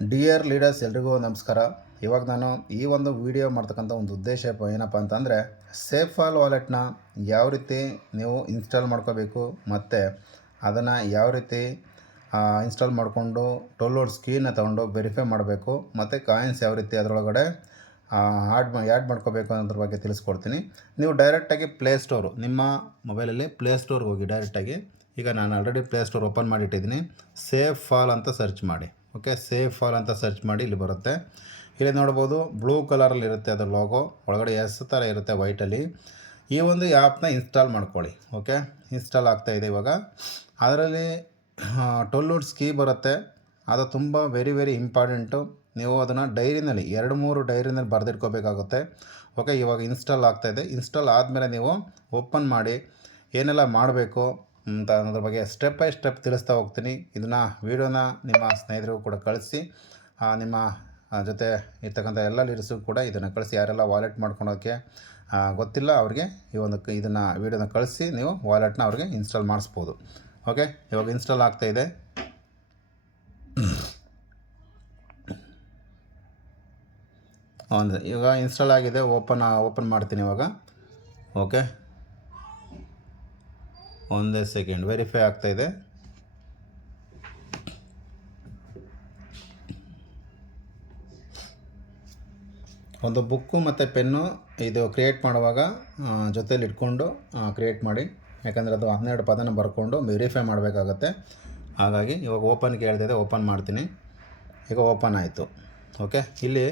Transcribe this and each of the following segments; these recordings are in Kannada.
ಡಿಯರ್ ಲೀಡರ್ಸ್ ಎಲ್ರಿಗೂ ನಮಸ್ಕಾರ. ಇವಾಗ ನಾನು ಈ ಒಂದು ವಿಡಿಯೋ ಮಾಡ್ತಕ್ಕಂಥ ಒಂದು ಉದ್ದೇಶ ಏನಪ್ಪ ಅಂತಂದರೆ, ಸೇಫಾಲ್ ವಾಲೆಟ್ನ ಯಾವ ರೀತಿ ನೀವು ಇನ್ಸ್ಟಾಲ್ ಮಾಡ್ಕೋಬೇಕು ಮತ್ತು ಅದನ್ನು ಯಾವ ರೀತಿ ಇನ್ಸ್ಟಾಲ್ ಮಾಡಿಕೊಂಡು ಡೌನ್ಲೋಡ್ ಸ್ಕೀನ್ನ ತೊಗೊಂಡು ವೆರಿಫೈ ಮಾಡಬೇಕು ಮತ್ತು ಕಾಯಿನ್ಸ್ ಯಾವ ರೀತಿ ಅದರೊಳಗಡೆ ಆ್ಯಡ್ ಮಾಡ್ಕೋಬೇಕು ಅನ್ನೋದ್ರ ಬಗ್ಗೆ ತಿಳಿಸ್ಕೊಡ್ತೀನಿ. ನೀವು ಡೈರೆಕ್ಟಾಗಿ ಪ್ಲೇಸ್ಟೋರು ನಿಮ್ಮ ಮೊಬೈಲಲ್ಲಿ ಪ್ಲೇಸ್ಟೋರ್ಗೆ ಹೋಗಿ ಡೈರೆಕ್ಟಾಗಿ. ಈಗ ನಾನು ಆಲ್ರೆಡಿ ಪ್ಲೇಸ್ಟೋರ್ ಓಪನ್ ಮಾಡಿಟ್ಟಿದ್ದೀನಿ. ಸೇಫಾಲ್ ಅಂತ ಸರ್ಚ್ ಮಾಡಿ. ಓಕೆ, ಸೇಫಾಲ್ ಅಂತ ಸರ್ಚ್ ಮಾಡಿ ಇಲ್ಲಿ ಬರುತ್ತೆ. ಇಲ್ಲಿ ನೋಡ್ಬೋದು ಬ್ಲೂ ಕಲರಲ್ಲಿ ಇರುತ್ತೆ ಅದರ ಲೋಗೋ, ಒಳಗಡೆ ಎಸ್ ಥರ ಇರುತ್ತೆ ವೈಟಲ್ಲಿ. ಈ ಒಂದು ಆ್ಯಪ್ನ ಇನ್ಸ್ಟಾಲ್ ಮಾಡ್ಕೊಳ್ಳಿ. ಓಕೆ, ಇನ್ಸ್ಟಾಲ್ ಆಗ್ತಾಯಿದೆ ಇವಾಗ. ಅದರಲ್ಲಿ ಡೌನ್ಲೋಡ್ಸ್ ಕೀ ಬರುತ್ತೆ, ಅದು ತುಂಬ ವೆರಿ ಇಂಪಾರ್ಟೆಂಟು. ನೀವು ಅದನ್ನು ಡೈರಿನಲ್ಲಿ 2-3 ಡೈರಿನಲ್ಲಿ ಬರೆದಿಟ್ಕೋಬೇಕಾಗುತ್ತೆ. ಓಕೆ, ಇವಾಗ ಇನ್ಸ್ಟಾಲ್ ಆಗ್ತಾಯಿದೆ. ಇನ್ಸ್ಟಾಲ್ ಆದಮೇಲೆ ನೀವು ಓಪನ್ ಮಾಡಿ ಏನೆಲ್ಲ ಮಾಡಬೇಕು ಅಂತ ಅನ್ನೋದ್ರ ಬಗ್ಗೆ ಸ್ಟೆಪ್ ಬೈ ಸ್ಟೆಪ್ ತಿಳಿಸ್ತಾ ಹೋಗ್ತೀನಿ. ಇದನ್ನು ವೀಡಿಯೋನ ನಿಮ್ಮ ಸ್ನೇಹಿತರಿಗೂ ಕೂಡ ಕಳಿಸಿ, ನಿಮ್ಮ ಜೊತೆ ಇರ್ತಕ್ಕಂಥ ಎಲ್ಲ ಲೀಡರ್ಸಿಗೂ ಕೂಡ ಇದನ್ನು ಕಳಿಸಿ. ಯಾರೆಲ್ಲ ವಾಲೆಟ್ ಮಾಡ್ಕೊಳೋಕ್ಕೆ ಗೊತ್ತಿಲ್ಲ ಅವ್ರಿಗೆ ಇದನ್ನು ವೀಡಿಯೋನ ಕಳಿಸಿ ನೀವು ವಾಲೆಟ್ನ ಅವ್ರಿಗೆ ಇನ್ಸ್ಟಾಲ್ ಮಾಡಿಸ್ಬೋದು. ಓಕೆ, ಇವಾಗ ಇನ್ಸ್ಟಾಲ್ ಆಗ್ತಾಯಿದೆ. ಇವಾಗ ಇನ್ಸ್ಟಾಲ್ ಆಗಿದೆ. ಓಪನ್ ಮಾಡ್ತೀನಿ ಇವಾಗ. ಓಕೆ, ಒಂದೇ ಸೆಕೆಂಡ್, ವೆರಿಫೈ ಆಗ್ತಾಯಿದೆ. ಒಂದು ಬುಕ್ಕು ಮತ್ತು ಪೆನ್ನು ಇದು ಕ್ರಿಯೇಟ್ ಮಾಡುವಾಗ ಜೊತೇಲಿ ಇಟ್ಕೊಂಡು ಕ್ರಿಯೇಟ್ ಮಾಡಿ, ಯಾಕಂದರೆ ಅದು 12 ಪದನ ಬರ್ಕೊಂಡು ವೆರಿಫೈ ಮಾಡಬೇಕಾಗತ್ತೆ. ಹಾಗಾಗಿ ಇವಾಗ ಓಪನ್ ಕೇಳ್ತಿದೆ, ಓಪನ್ ಮಾಡ್ತೀನಿ. ಈಗ ಓಪನ್ ಆಯಿತು. ಓಕೆ, ಇಲ್ಲಿ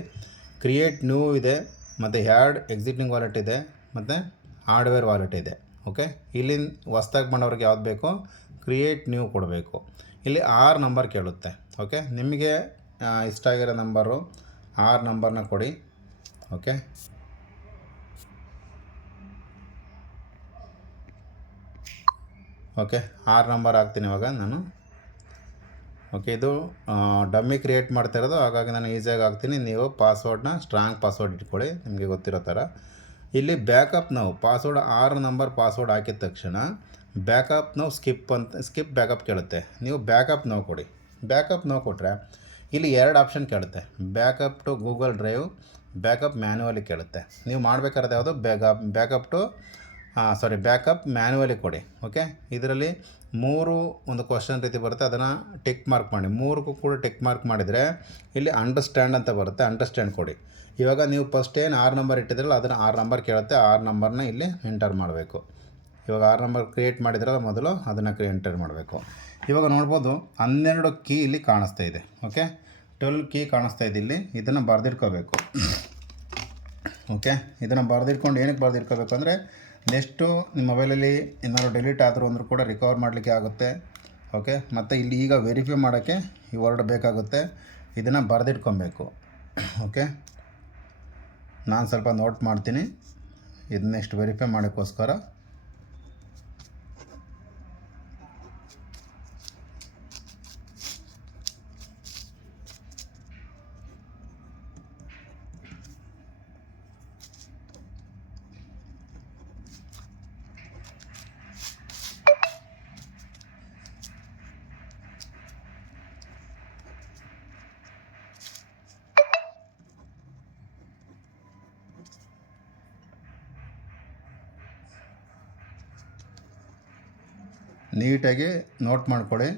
ಕ್ರಿಯೇಟ್ ನ್ಯೂ ಇದೆ, ಮತ್ತು ಹ್ಯಾಡ್ ಎಕ್ಸಿಟಿಂಗ್ ವಾಲೆಟ್ ಇದೆ, ಮತ್ತು ಹಾರ್ಡ್ವೇರ್ ವಾಲೆಟ್ ಇದೆ. ಓಕೆ, ಇಲ್ಲಿ ಹೊಸ್ದಾಗಿ ಮಾಡೋರಿಗೆ ಯಾವ್ದು ಬೇಕೋ ಕ್ರಿಯೇಟ್ ನ್ಯೂ ಕೊಡಬೇಕು. ಇಲ್ಲಿ 6 ನಂಬರ್ ಕೇಳುತ್ತೆ. ಓಕೆ, ನಿಮಗೆ ಇಷ್ಟ ಆಗಿರೋ ನಂಬರು 6 ನಂಬರ್ನ ಕೊಡಿ. ಓಕೆ, ಓಕೆ 6 ನಂಬರ್ ಹಾಕ್ತೀನಿ ಇವಾಗ ನಾನು. ಓಕೆ, ಇದು ಡಮ್ಮಿ ಕ್ರಿಯೇಟ್ ಮಾಡ್ತಾ ಇರೋದು, ಹಾಗಾಗಿ ನಾನು ಈಸಿಯಾಗಿ ಹಾಕ್ತೀನಿ. ನೀವು ಪಾಸ್ವರ್ಡ್ನ ಸ್ಟ್ರಾಂಗ್ ಪಾಸ್ವರ್ಡ್ ಇಟ್ಕೊಳ್ಳಿ, ನಿಮಗೆ ಗೊತ್ತಿರೋ ಥರ. ಇಲ್ಲಿ ಬ್ಯಾಕಪ್ ನಾವು ಪಾಸ್ವರ್ಡ್ 6 ನಂಬರ್ ಪಾಸ್ವರ್ಡ್ ಹಾಕಿದ ತಕ್ಷಣ ಬ್ಯಾಕಪ್ ನಾವು ಸ್ಕಿಪ್ ಬ್ಯಾಕಪ್ ಕೇಳುತ್ತೆ. ನೀವು ಬ್ಯಾಕಪ್ ನಾವು ಕೊಡಿ. ಬ್ಯಾಕಪ್ ನಾವು ಕೊಟ್ಟರೆ ಇಲ್ಲಿ 2 ಆಪ್ಷನ್ ಕೇಳುತ್ತೆ. Backup to Google Drive, backup manually ಕೇಳುತ್ತೆ. ನೀವು ಮಾಡಬೇಕಾದ್ರೆ ಯಾವುದು ಬ್ಯಾಕಪ್ ಮ್ಯಾನ್ಯುವಲಿ ಕೊಡಿ. ಓಕೆ, ಇದರಲ್ಲಿ 3 ಒಂದು ಕ್ವಶನ್ ರೀತಿ ಬರುತ್ತೆ, ಅದನ್ನು ಟಿಕ್ ಮಾರ್ಕ್ ಮಾಡಿ. 3ಕ್ಕೂ ಕೂಡ ಟಿಕ್ ಮಾರ್ಕ್ ಮಾಡಿದರೆ ಇಲ್ಲಿ ಅಂಡರ್ಸ್ಟ್ಯಾಂಡ್ ಅಂತ ಬರುತ್ತೆ, ಅಂಡರ್ಸ್ಟ್ಯಾಂಡ್ ಕೊಡಿ. ಇವಾಗ ನೀವು ಫಸ್ಟ್ ಏನು 6 ನಂಬರ್ ಇಟ್ಟಿದ್ರಲ್ಲ ಅದನ್ನು 6 ನಂಬರ್ ಕೇಳುತ್ತೆ, 6 ನಂಬರ್ನ ಇಲ್ಲಿ ಎಂಟರ್ ಮಾಡಬೇಕು. ಇವಾಗ 6 ನಂಬರ್ ಕ್ರಿಯೇಟ್ ಮಾಡಿದ್ರಲ್ಲ ಮೊದಲು, ಅದನ್ನು ಎಂಟರ್ ಮಾಡಬೇಕು. ಇವಾಗ ನೋಡ್ಬೋದು 12 ಕೀ ಇಲ್ಲಿ ಕಾಣಿಸ್ತಾ ಇದೆ. ಓಕೆ, 12 ಕೀ ಕಾಣಿಸ್ತಾ ಇದೆ ಇಲ್ಲಿ. ಇದನ್ನು ಬರೆದಿಟ್ಕೋಬೇಕು. ಓಕೆ, ಇದನ್ನು ಬರೆದಿಟ್ಕೊಂಡು ಏನಕ್ಕೆ ಬರೆದಿಟ್ಕೋಬೇಕು ಅಂದರೆ, ನೆಕ್ಸ್ಟು ನಿಮ್ಮ ಮೊಬೈಲಲ್ಲಿ ಏನಾದ್ರು ಡಿಲೀಟ್ ಆದರೂ ಅಂದರೂ ಕೂಡ ರಿಕವರ್ ಮಾಡಲಿಕ್ಕೆ ಆಗುತ್ತೆ. ಓಕೆ, ಮತ್ತು ಇಲ್ಲಿ ಈಗ ವೆರಿಫೈ ಮಾಡೋಕ್ಕೆ ಈ ವರ್ಡ್ ಬೇಕಾಗುತ್ತೆ. ಇದನ್ನು ಬರೆದಿಟ್ಕೊಬೇಕು. ಓಕೆ, ನಾನು ಸ್ವಲ್ಪ ನೋಟ್ ಮಾಡ್ತೀನಿ ಇದು ನೆಕ್ಸ್ಟ್ ವೆರಿಫೈ ಮಾಡೋಕ್ಕೋಸ್ಕರ. ನೀಟಾಗಿ ನೋಟ್ ಮಾಡ್ಕೊಳ್ಳಿ.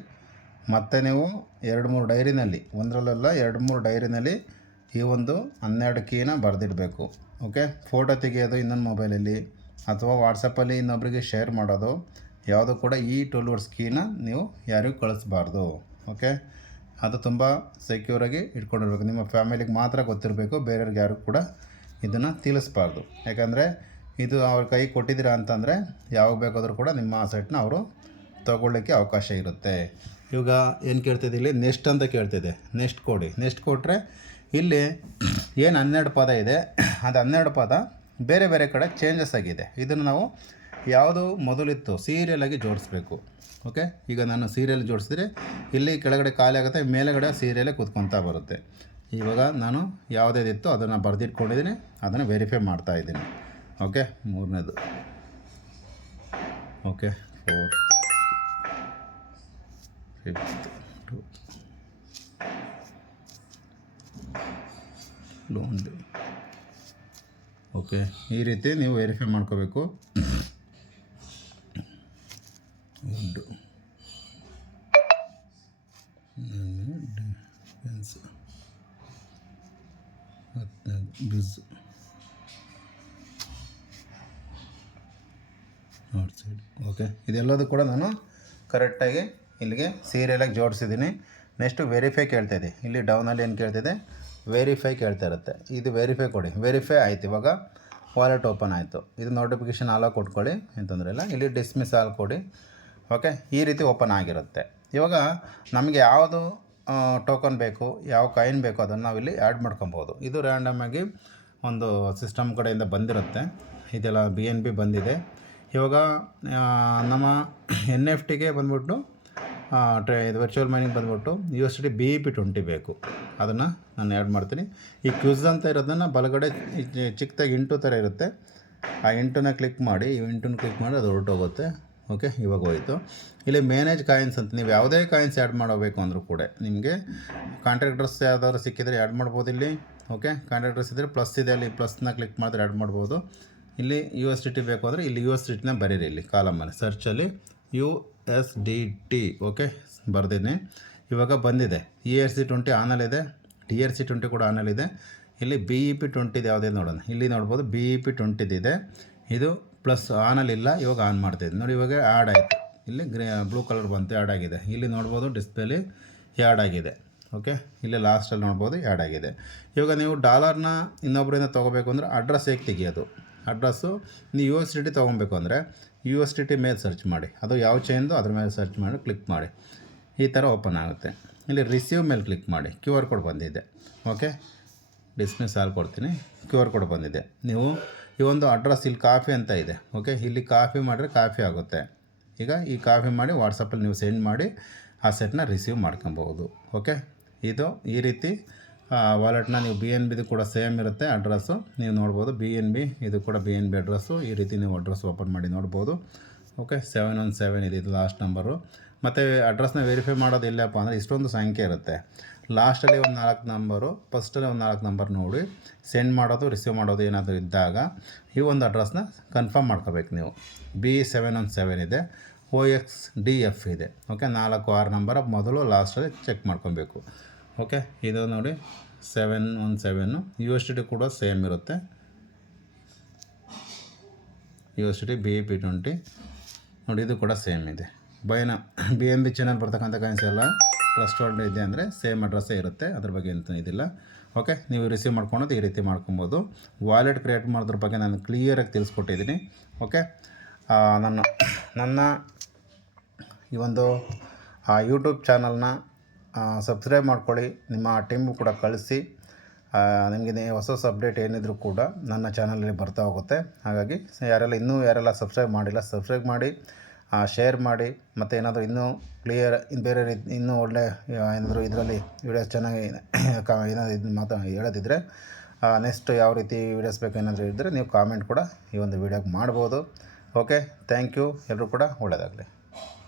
ಮತ್ತು ನೀವು 2-3 ಡೈರಿನಲ್ಲಿ, ಒಂದರಲ್ಲೆಲ್ಲ 2-3 ಡೈರಿನಲ್ಲಿ ಈ ಒಂದು 12 ಕೀನ ಬರೆದಿಡಬೇಕು. ಓಕೆ, ಫೋಟೋ ತೆಗೆಯೋದು ಇನ್ನೊಂದು ಮೊಬೈಲಲ್ಲಿ ಅಥವಾ ವಾಟ್ಸಪ್ಪಲ್ಲಿ ಇನ್ನೊಬ್ಬರಿಗೆ ಶೇರ್ ಮಾಡೋದು ಯಾವುದು ಕೂಡ ಈ 12 ವರ್ಡ್ಸ್ ಕೀನ ನೀವು ಯಾರಿಗೂ ಕಳಿಸ್ಬಾರ್ದು. ಓಕೆ, ಅದು ತುಂಬ ಸೆಕ್ಯೂರಾಗಿ ಇಟ್ಕೊಂಡಿರ್ಬೇಕು. ನಿಮ್ಮ ಫ್ಯಾಮಿಲಿಗೆ ಮಾತ್ರ ಗೊತ್ತಿರಬೇಕು, ಬೇರೆಯವ್ರಿಗೆ ಯಾರು ಕೂಡ ಇದನ್ನು ತಿಳಿಸ್ಬಾರ್ದು. ಯಾಕಂದರೆ ಇದು ಅವ್ರ ಕೈ ಕೊಟ್ಟಿದ್ದೀರಾ ಅಂತಂದರೆ ಯಾವಾಗ ಬೇಕಾದರೂ ಕೂಡ ನಿಮ್ಮ ಸೆಟ್ನ ಅವರು ತೊಗೊಳ್ಳಿಕ್ಕೆ ಅವಕಾಶ ಇರುತ್ತೆ. ಇವಾಗ ಏನು ಕೇಳ್ತಿದೆ ಇಲ್ಲಿ, ನೆಕ್ಸ್ಟ್ ಅಂತ ಕೇಳ್ತಿದೆ. ನೆಕ್ಸ್ಟ್ ಕೊಡಿ. ನೆಕ್ಸ್ಟ್ ಕೊಟ್ಟರೆ ಇಲ್ಲಿ ಏನು 12 ಪದ ಇದೆ, ಅದು 12 ಪದ ಬೇರೆ ಕಡೆ ಚೇಂಜಸ್ ಆಗಿದೆ. ಇದನ್ನು ನಾವು ಯಾವುದು ಮೊದಲಿತ್ತು ಸೀರಿಯಲಾಗಿ ಜೋಡಿಸ್ಬೇಕು. ಓಕೆ, ಈಗ ನಾನು ಸೀರಿಯಲ್ ಜೋಡಿಸಿದ್ರೆ ಇಲ್ಲಿ ಕೆಳಗಡೆ ಖಾಲಿ ಆಗುತ್ತೆ, ಮೇಲೆಗಡೆ ಸೀರಿಯಲೇ ಕೂತ್ಕೊತಾ ಬರುತ್ತೆ. ಇವಾಗ ನಾನು ಯಾವುದೇದಿತ್ತು ಅದನ್ನು ಬರೆದಿಟ್ಕೊಂಡಿದ್ದೀನಿ, ಅದನ್ನು ವೆರಿಫೈ ಮಾಡ್ತಾಯಿದ್ದೀನಿ. ಓಕೆ, 3ನೇದು. Okay, 4th, 5th, lonely. Okay, ಈ ರೀತಿ ನೀವು ವೆರಿಫೈ ಮಾಡ್ಕೋಬೇಕು. ವುಡ್ ಡಿಫೆನ್ಸ್ 15 ಬಿಸ್ ಔಟ್ ಸೈಡ್. ಓಕೆ, ಇದೆಲ್ಲದೂ ಕೂಡ ನಾನು ಕರೆಕ್ಟಾಗಿ ಇಲ್ಲಿಗೆ ಸೀರಿಯಲಾಗಿ ಜೋಡಿಸಿದ್ದೀನಿ. Next verify ಕೇಳ್ತಾಯಿದೆ. ಇಲ್ಲಿ ಡೌನಲ್ಲಿ ಏನು ಕೇಳ್ತಿದೆ, ವೆರಿಫೈ ಕೇಳ್ತಾ ಇರುತ್ತೆ. ಇದು ವೆರಿಫೈ ಕೊಡಿ. ವೆರಿಫೈ ಆಯಿತು. ಇವಾಗ ವಾಲೆಟ್ ಓಪನ್ ಆಯಿತು. ಇದು ನೋಟಿಫಿಕೇಷನ್ ಆಲ್ ಕೊಟ್ಕೊಳ್ಳಿ, ಏನು ತೊಂದರೆ ಇಲ್ಲ. ಇಲ್ಲಿ ಡಿಸ್ಮಿಸ್ ಆಲ್ ಕೊಡಿ. ಓಕೆ, ಈ ರೀತಿ ಓಪನ್ ಆಗಿರುತ್ತೆ. ಇವಾಗ ನಮಗೆ ಯಾವುದು ಟೋಕನ್ ಬೇಕು, ಯಾವ ಕಾಯಿನ್ ಬೇಕು ಅದನ್ನು ನಾವಿಲ್ಲಿ ಆ್ಯಡ್ ಮಾಡ್ಕೊಬೋದು. ಇದು ರ್ಯಾಂಡಮಾಗಿ ಒಂದು ಸಿಸ್ಟಮ್ ಕಡೆಯಿಂದ ಬಂದಿರುತ್ತೆ. ಇದೆಲ್ಲ BNB ಬಂದಿದೆ. ಇವಾಗ ನಮ್ಮ NFT ಬಂದ್ಬಿಟ್ಟು ಇದು ವರ್ಚುವಲ್ ಮೈನಿಂಗ್ ಬಂದ್ಬಿಟ್ಟು USDT BEP20 ಬೇಕು. ಅದನ್ನು ನಾನು ಆ್ಯಡ್ ಮಾಡ್ತೀನಿ. ಈ ಕ್ವಿಝ್ ಅಂತ ಇರೋದನ್ನು ಬಲಗಡೆ ಚಿಕ್ಕದಾಗಿ ಇಂಟು ಥರ ಇರುತ್ತೆ. ಆ ಇಂಟನ್ನ ಕ್ಲಿಕ್ ಮಾಡಿ, ಈ ಇಂಟನ್ನು ಕ್ಲಿಕ್ ಮಾಡಿ ಅದು ಹೊರಟೋಗುತ್ತೆ. ಓಕೆ, ಇವಾಗ ಹೋಯಿತು. ಇಲ್ಲಿ ಮ್ಯಾನೇಜ್ ಕಾಯಿನ್ಸ್ ಅಂತ, ನೀವು ಯಾವುದೇ ಕಾಯಿನ್ಸ್ ಆ್ಯಡ್ ಮಾಡಬೇಕು ಅಂದರೂ ಕೂಡ ನಿಮಗೆ ಕಾಂಟ್ರಾಕ್ಟರ್ಸ್ ಯಾವ್ದಾದ್ರು ಸಿಕ್ಕಿದರೆ ಆ್ಯಡ್ ಮಾಡ್ಬೋದು ಇಲ್ಲಿ. ಓಕೆ, ಕಾಂಟ್ರಾಕ್ಟರ್ಸ್ ಇದ್ದರೆ ಪ್ಲಸ್ ಇದೆ, ಅಲ್ಲಿ ಪ್ಲಸ್ನ ಕ್ಲಿಕ್ ಮಾಡಿದ್ರೆ ಆ್ಯಡ್ ಮಾಡ್ಬೋದು. ಇಲ್ಲಿ USDT ಬೇಕು ಅಂದರೆ ಇಲ್ಲಿ USDTನ ಬರೀರಿ. ಇಲ್ಲಿ ಕಾಲಮಲ್ಲಿ ಸರ್ಚಲ್ಲಿ USDT ಓಕೆ ಬರ್ದಿನಿ. ಇವಾಗ ಬಂದಿದೆ. ERC20 ಆನಲ್ಲಿದೆ, TRC20 ಕೂಡ ಆನಲ್ಲಿದೆ. ಇಲ್ಲಿ BEP20 ಯಾವುದೇ ನೋಡೋಣ. ಇಲ್ಲಿ ನೋಡ್ಬೋದು BEP20 ಇದೆ. ಇದು ಪ್ಲಸ್ ಆನಲ್ಲಿಲ್ಲ, ಇವಾಗ ಆನ್ ಮಾಡ್ತಾಯಿದ್ದೆ ನೋಡಿ. ಇವಾಗ ಆ್ಯಡ್ ಆಯಿತು. ಇಲ್ಲಿ ಬ್ಲೂ ಕಲರ್ ಬಂತು, ಆ್ಯಡ್ ಆಗಿದೆ. ಇಲ್ಲಿ ನೋಡ್ಬೋದು ಡಿಸ್ಪ್ಲೇಲಿ ಆ್ಯಡ್ ಆಗಿದೆ. ಓಕೆ, ಇಲ್ಲಿ ಲಾಸ್ಟಲ್ಲಿ ನೋಡ್ಬೋದು ಆ್ಯಡ್ ಆಗಿದೆ. ಇವಾಗ ನೀವು ಡಾಲರ್ನ ಇನ್ನೊಬ್ಬರಿಂದ ತೊಗೋಬೇಕು ಅಂದರೆ ಅಡ್ರೆಸ್ ಹೇಗೆ ತೆಗಿಯೋದು? ಅಡ್ರೆಸ್ಸು ನೀವು USDT ತೊಗೊಬೇಕು ಅಂದರೆ USDT ಮೇಲೆ ಸರ್ಚ್ ಮಾಡಿ. ಅದು ಯಾವ ಚೈನ್ದು ಅದ್ರ ಮೇಲೆ ಸರ್ಚ್ ಮಾಡಿ ಕ್ಲಿಕ್ ಮಾಡಿ, ಈ ಥರ ಓಪನ್ ಆಗುತ್ತೆ. ಇಲ್ಲಿ ರಿಸೀವ್ ಮೇಲೆ ಕ್ಲಿಕ್ ಮಾಡಿ. QR ಕೋಡ್ ಬಂದಿದೆ. ಓಕೆ, ಡಿಸ್ಮಿಸ್ ಆಲ್ ಕೊಡ್ತೀನಿ. QR ಕೋಡ್ ಬಂದಿದೆ. ನೀವು ಈ ಒಂದು ಅಡ್ರೆಸ್ ಇಲ್ಲಿ ಕಾಫಿ ಅಂತ ಇದೆ. ಓಕೆ, ಇಲ್ಲಿ ಕಾಫಿ ಮಾಡಿದ್ರೆ ಕಾಫಿ ಆಗುತ್ತೆ. ಈಗ ಈ ಕಾಫಿ ಮಾಡಿ ವಾಟ್ಸಪ್ಪಲ್ಲಿ ನೀವು ಸೆಂಡ್ ಮಾಡಿ ಆ ಸೆಟ್ನ ರಿಸೀವ್ ಮಾಡ್ಕೊಬೋದು. ಓಕೆ, ಇದು ಈ ರೀತಿ ವಾಲೆಟ್ನ ನೀವು BNBದು ಕೂಡ ಸೇಮ್ ಇರುತ್ತೆ ಅಡ್ರೆಸ್ಸು. ನೀವು ನೋಡ್ಬೋದು BNB, ಇದು ಕೂಡ BNB ಅಡ್ರೆಸ್ಸು. ಈ ರೀತಿ ನೀವು ಅಡ್ರೆಸ್ ಓಪನ್ ಮಾಡಿ ನೋಡ್ಬೋದು. ಓಕೆ, 717 ಇದು ಲಾಸ್ಟ್ ನಂಬರು. ಮತ್ತು ಅಡ್ರೆಸ್ನ ವೆರಿಫೈ ಮಾಡೋದು ಎಲ್ಲಪ್ಪ ಅಂದರೆ ಇಷ್ಟೊಂದು ಸಂಖ್ಯೆ ಇರುತ್ತೆ. ಲಾಸ್ಟಲ್ಲಿ ಒಂದು 4 ನಂಬರು, ಫಸ್ಟಲ್ಲಿ ಒಂದು 4 ನಂಬರ್ ನೋಡಿ ಸೆಂಡ್ ಮಾಡೋದು ರಿಸೀವ್ ಮಾಡೋದು ಏನಾದರೂ ಇದ್ದಾಗ ಈ ಒಂದು ಅಡ್ರೆಸ್ನ ಕನ್ಫರ್ಮ್ ಮಾಡ್ಕೋಬೇಕು ನೀವು. B717 ಇದೆ, OXDF ಇದೆ. ಓಕೆ, 4-6 ನಂಬರ್ ಮೊದಲು ಲಾಸ್ಟಲ್ಲಿ ಚೆಕ್ ಮಾಡ್ಕೊಬೇಕು. ಓಕೆ, ಇದು ನೋಡಿ 717. USDT ಕೂಡ ಸೇಮ್ ಇರುತ್ತೆ. USDT BEP20 ನೋಡಿ, ಇದು ಕೂಡ ಸೇಮ್ ಇದೆ. BNB ಚಾನಲ್ ಬರ್ತಕ್ಕಂಥ ಕಾಯಿನ್ಸ್ ಎಲ್ಲ ಟ್ರಸ್ಟೆಡ್ ಇದೆ ಅಂದರೆ ಸೇಮ್ ಅಡ್ರೆಸ್ಸೇ ಇರುತ್ತೆ. ಅದ್ರ ಬಗ್ಗೆ ಎಂತ ಇದಿಲ್ಲ. ಓಕೆ, ನೀವು ರಿಸೀವ್ ಮಾಡ್ಕೊಳೋದು ಈ ರೀತಿ ಮಾಡ್ಕೊಬೋದು. ವಾಲೆಟ್ ಕ್ರಿಯೇಟ್ ಮಾಡೋದ್ರ ಬಗ್ಗೆ ನಾನು ಕ್ಲಿಯರಾಗಿ ತಿಳಿಸ್ಕೊಟ್ಟಿದ್ದೀನಿ. ಓಕೆ, ನನ್ನ ಈ ಒಂದು ಯೂಟ್ಯೂಬ್ ಚಾನಲ್ನ ಸಬ್ಸ್ಕ್ರೈಬ್ ಮಾಡ್ಕೊಳ್ಳಿ. ನಿಮ್ಮ ಟೀಮು ಕೂಡ ಕಳಿಸಿ. ನಿಮಗೆ ಹೊಸ ಅಪ್ಡೇಟ್ ಏನಿದ್ರು ಕೂಡ ನನ್ನ ಚಾನಲಲ್ಲಿ ಬರ್ತಾ ಹೋಗುತ್ತೆ. ಹಾಗಾಗಿ ಯಾರೆಲ್ಲ ಸಬ್ಸ್ಕ್ರೈಬ್ ಮಾಡಿಲ್ಲ ಸಬ್ಸ್ಕ್ರೈಬ್ ಮಾಡಿ, ಶೇರ್ ಮಾಡಿ. ಮತ್ತು ಏನಾದರೂ ಇನ್ನೂ ಕ್ಲಿಯರ್ ಬೇರೆ ರೀತಿ ಇನ್ನೂ ಒಳ್ಳೆ ಏನಾದರೂ ಇದರಲ್ಲಿ ವೀಡಿಯೋಸ್ ಚೆನ್ನಾಗಿ ಏನಾದರೂ ಹೇಳೋದಿದ್ದರೆ ನೆಕ್ಸ್ಟ್ ಯಾವ ರೀತಿ ವೀಡಿಯೋಸ್ ಬೇಕು ಏನಾದರೂ ಇದ್ದರೆ ನೀವು ಕಾಮೆಂಟ್ ಕೂಡ ಈ ಒಂದು ವೀಡಿಯೋಗೆ ಮಾಡ್ಬೋದು. Okay, thank you. ಎಲ್ಲರೂ ಕೂಡ ಒಳ್ಳೆಯದಾಗಲಿ.